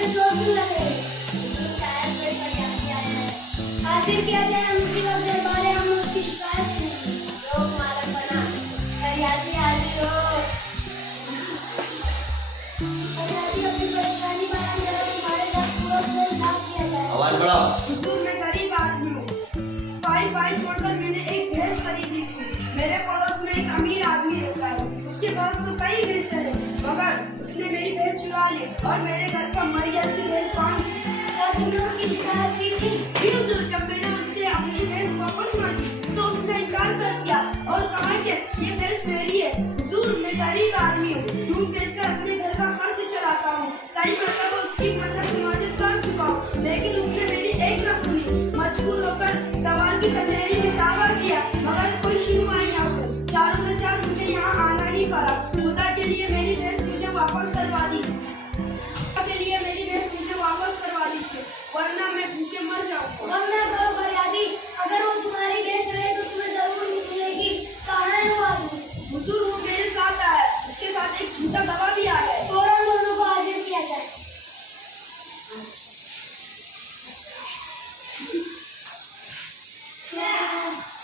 में चोट क्यों लग रही है? शायद कोई फरियादी आया है। आखिर क्या जाए, हम उसी वक्त दरबारे हम उसकी शिकायत सुनेंगे। लोग मालूम बना फरियादी हाजिर हो। फरियादी अपनी परेशानी बयान करें, तुम्हारे घर पूरा पूरा इंसाफ किया जाए। आवाज बढ़ाओ। हुजूर, मैं गरीब आदमी हूँ। पाई छोड़कर मैंने एक भैंस खरीदी थी। मेरे पड़ोस में एक अमीर आदमी रहता है, उसके पास तो कई भैंस है, मगर उसने मेरी भैंस चुरा ली और मेरे घर पर मरिया से भैंस बांध दी। क्या तुमने उसकी शिकायत की थी? जी हुजूर, जब मैंने उससे अपनी भैंस वापस मांगी तो उसने इनकार कर दिया और कहा कि ये भैंस मेरी है। हुजूर, मैं गरीब आदमी हूँ, दूध बेचकर अपने घर का खर्च चलाता हूँ। कई मरतबा उसकी मन्नत नवाज़त कर चुका हूँ, लेकिन उसने मेरी एक न सुनी। मजबूर होकर दवाल की कचहरी में दावा किया, मगर कोई सुनवाई न हुई। चारों ने चार मुझे यहाँ आना ही पड़ा। खुदा के लिए मेरी भैंस मुझे वापस करवा दीजिए। वरना मैं भूखे मर जाऊंगा। गम ना करो फरियादी, अगर वो तुम्हारी भैंस रहे तो तुम्हें जरूर मिलेगी। कहाँ है वो आदमी? हुजूर, वो मेरे साथ आया है, उसके साथ एक झूठा गवाह भी आया है। फौरन दोनों को हाजिर किया जाए।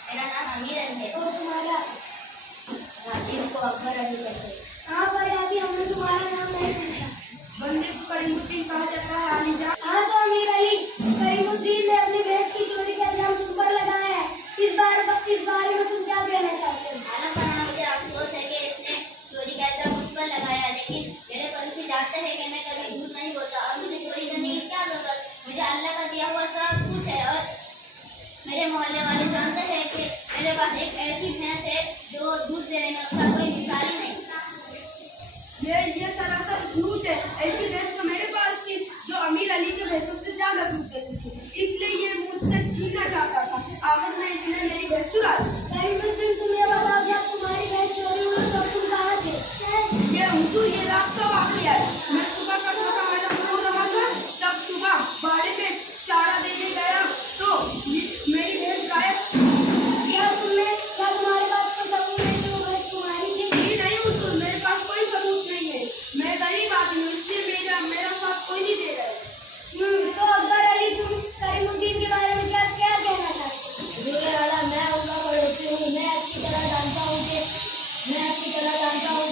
मेरा नाम अमीर अली है। और तुम्हारा? राजीव को अकबर अली कहते हैं। हाँ फरियादी, हमने तुम्हारा नाम नहीं पूछा। बंदे को करीमुद्दीन कहा जाता है अली जान। हाँ तो अमीर अली, करीमुद्दीन ने अपनी भैंस की चोरी का इल्जाम तुम पर लगाया है। इस बारे में तुम क्या कहना चाहते हो? मालूम बना मुझे अफसोस है कि इसने चोरी का इल्जाम मुझ पर लगाया, लेकिन मेरे पड़ोसी जानते हैं कि मैं कभी झूठ नहीं बोलता और मुझे चोरी करने की क्या जरूरत। मुझे अल्लाह का दिया हुआ सब कुछ है और मेरे मोहल्ले वाले जानते हैं कि मेरे पास एक ऐसी भैंस है जो दूध देने में उसका कोई मिसाल ही नहीं। ये सरासर झूठ है। ऐसी भैंस तो मेरे पास थी जो अमीर अली के भैंसों से ज्यादा दूध देती थी, इसलिए ये मुझसे छीनना चाहता था। आखिर में इसने मेरी भैंस चुरा ली। करीमुद्दीन, तुम ये बताओ, जब तुम्हारी भैंस चोरी हुई तो तुम कहाँ थे? ये हुजूर, ये रात का वाकया है। मैं सुबह का थोड़ा मैडम सो रहा था, तब सुबह बाड़े में चारा देने गया तो मेरी भैंस गायब। क्या तुम्हारे पास कोई सबूत है कि वो भैंस तुम्हारी थी? जी नहीं हुजूर, मेरे पास कोई सबूत नहीं है। मैं गरीब आदमी हूँ, इसलिए मेरा साथ कोई नहीं दे रहा है। तो अकबर अली, तुम करीमुद्दीन के बारे में क्या क्या कहना चाहते हो? हुजूर आला, मैं उनका पड़ोसी हूँ। मैं अच्छी तरह जानता हूँ कि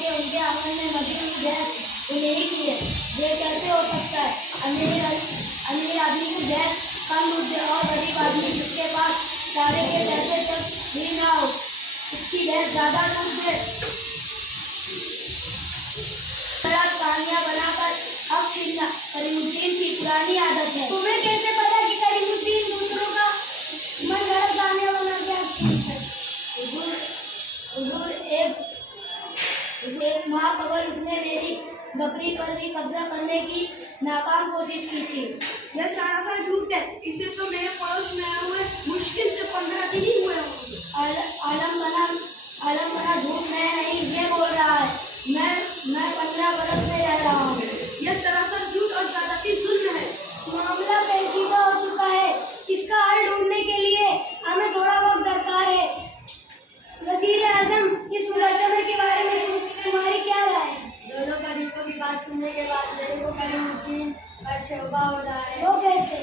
उनके आंगन में मरी हुई भैंस उन्हीं की है। ये कैसे हो सकता है? अमीर आदमी की भैंस कम दूध दे और गरीब आदमी जिसके पास चारे के पैसे तक भी ना हो उसकी भैंस ज्यादा दूध दे। कहानियाँ बनाकर हक छीनना करीमुद्दीन की पुरानी आदत है। तुम्हें कैसे पता कि करीमुद्दीन दूसरों का मन गलत गाने वाला क्या चीज है? हुजूर, एक माह कबल उसने मेरी बकरी पर भी कब्जा करने की नाकाम कोशिश की थी। यह सरासर झूठ है। इसे तो मेरे पड़ोस में आए हुए मुश्किल से 15 दिन ही हुए होंगे। आलम बना झूठ मैं नहीं, ये बोल रहा है। मैं 15 बरस से रह रहा हूँ। यह सरासर झूठ और ज्यादती जुल्म है। मामला पेचीदा हो चुका है। इसका हल ढूंढने के लिए हमें थोड़ा वक्त दरकार है। वज़ीर आज़म, इस मुकदमे के बारे में तुम्हारी क्या राय है? दोनों फरीकों की बात सुनने के बाद मेरे को करीमुद्दीन पर शौबा हो रहा है। वो कैसे?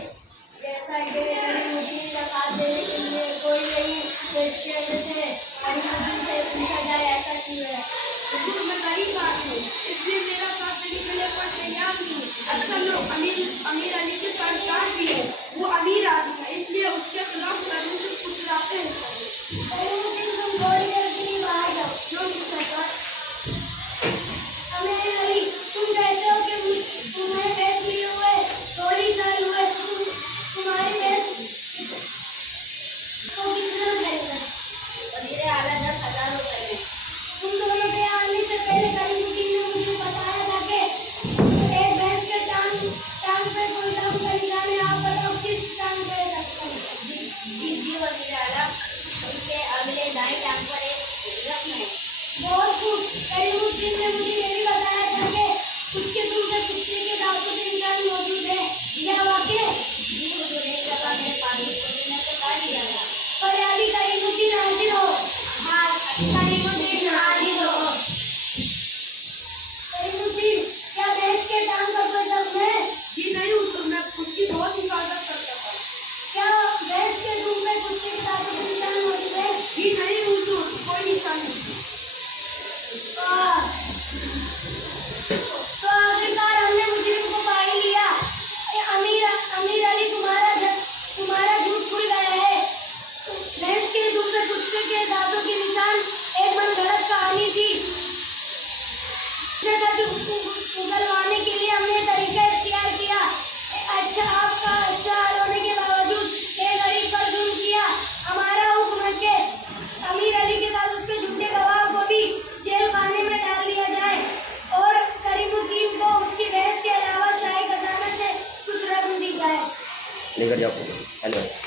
जैसा कि करीमुद्दीन का साथ देने के लिए कोई नहीं, तो इसकी वजह से करीमुद्दीन से पूछा जाए ऐसा क्यों है। हुजूर, मैं गरीब आदमी हूँ, इसलिए मेरा साथ देने के लिए कोई तैयार नहीं है। अक्सर लोग अमीर अली के साथ जान भी है। वो अमीर आदमी है, इसलिए उसके खिलाफ करने से कुचलाते हैं। करीमुद्दीन, तुम थोड़ी देर के लिए बाहर जाओ। क्यों सरकार? अमीर अली, तुम कहते हो कि तुम्हें भैंस लिए हुए थोड़ी साल हुए, तुम्हारी भैंस को कितना खरीदा? वज़ीर आला 10,000 रुपए में। तुम दोनों के आने से पहले करीमुद्दीन ने मुझे बताया था कि एक भैंस के टांग पे कोई दम का निशान है। आप बताओ किस टांग पे है? जैसा कि उगलवाने के लिए हमने तरीका इख्तियार किया। अच्छा आपका अच्छा हाल होने के बावजूद एक गरीब पर जुल्म किया। हमारा हुक्म है कि अमीर अली के साथ उसके झूठे गवाह को भी जेल खाने में डाल दिया जाए और करीमुद्दीन को उसकी बहस के अलावा शाही खजाना से कुछ रकम दी जाए। लेकर जाओ। हेलो।